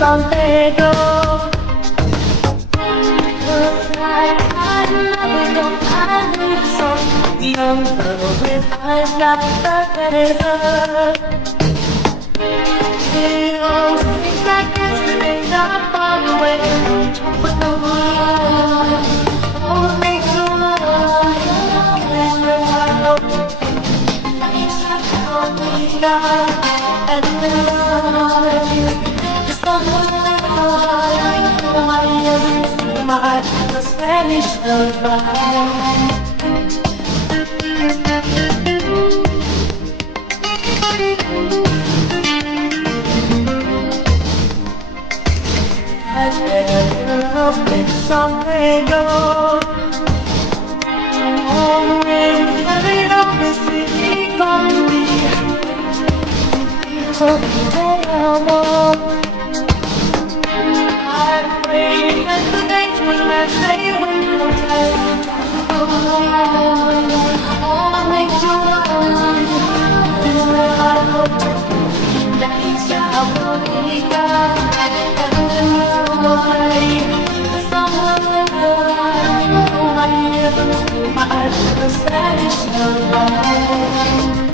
San Pedro. I never know I need some young girl with eyes like the feels like yesterday, not far away, but the world only good. And the love is the Spanish love. I better love with some ego. Oh, everybody love is sitting on me. So terrible. I pray that the days will last, they will last. Oh, make you love that it's our bonita. My Spanish love.